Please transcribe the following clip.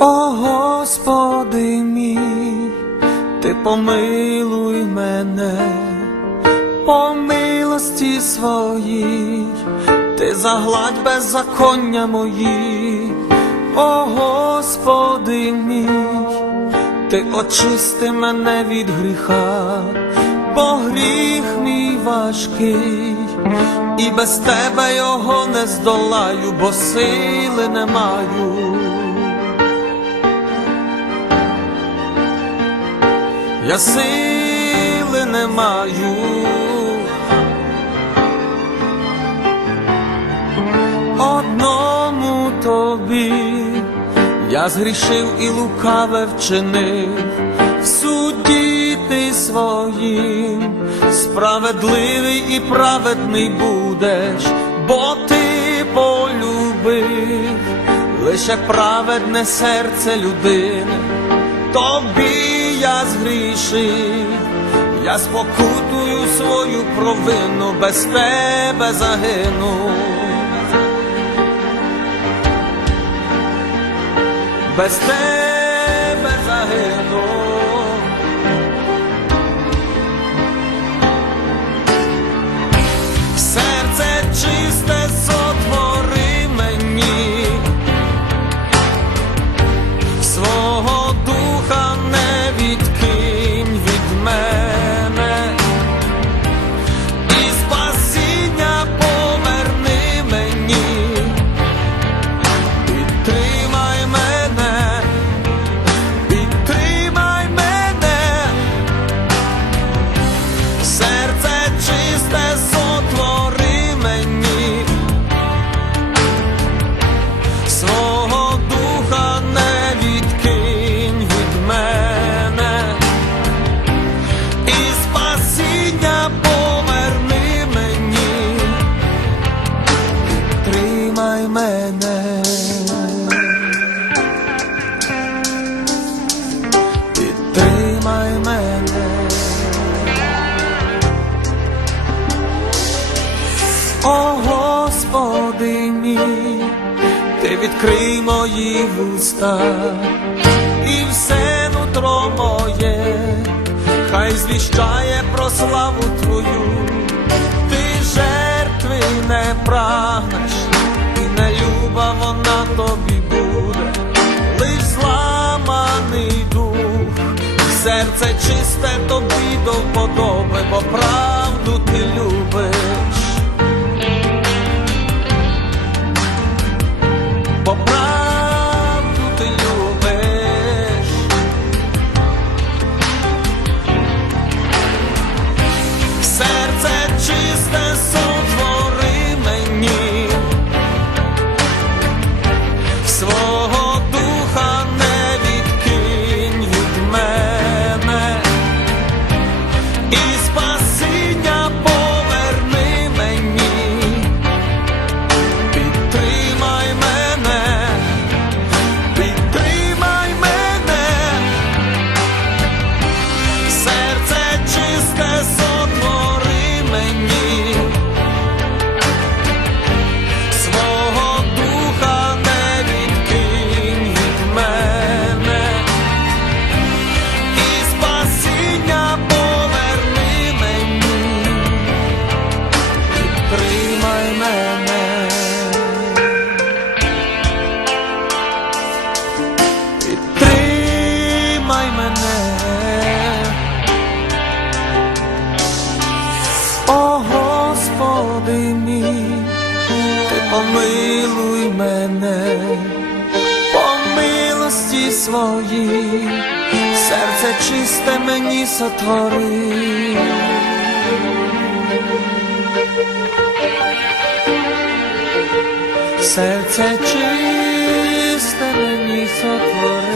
Господи мій, ти помилуй мене, по милості своїй, ти загладь беззаконня мої, о Господи мій, ти очисти мене від гріха, бо гріх мій важкий, і без тебе його не здолаю, бо сили не маю. Я сили не маю. Одному тобі я згрішив і лукаве вчинив. В суді ти своїм, справедливий і праведний будеш, бо ти полюбив. Лише праведне серце людини. Тобі я я спокутую свою провину, без тебе загину. Без тебе О Господи мій, ти відкрий мої вуста, і все нутро моє, хай звіщає про славу Твою, ти жертви не прагнеш, і не люба вона тобі буде, лиш зламаний дух, серце чисте тобі до вподоби, бо правду помилуй мене, по милості своїй, серце чисте мені сотвори. Серце чисте, мені сотвори.